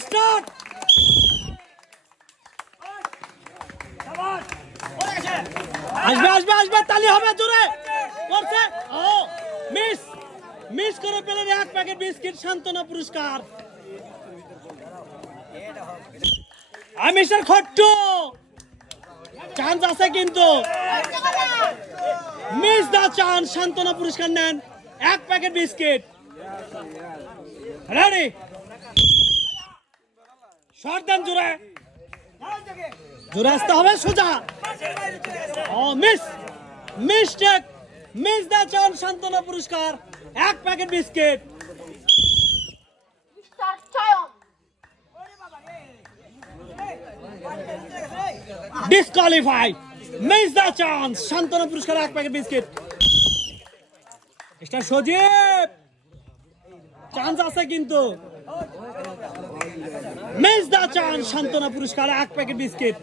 start আসবে আসবে আসবে তালি হবে জোরে করছে ও মিস মিস করে পেলেন এক প্যাকেট বিস্কিট সান্ত্বনা পুরস্কার মিস্টার খট্টু চান্স আছে কিন্তু মিস দা চান্স সান্ত্বনা পুরস্কার নেন এক প্যাকেট বিস্কিট রেডি শর্ট দেন জোরে জোরে আসতে হবে সোজা ও মিস মিস্টেক মিস দা চান্স সান্ত্বনা পুরস্কার এক প্যাকেট বিস্কিট ডিসকোয়ালিফাই মিস দা চান্স সান্ত্বনা পুরস্কার এক প্যাকেট বিস্কিট এটা সজীব চান্স আছে কিন্তু মিস দা চান্স সান্ত্বনা পুরস্কার এক প্যাকেট বিস্কিট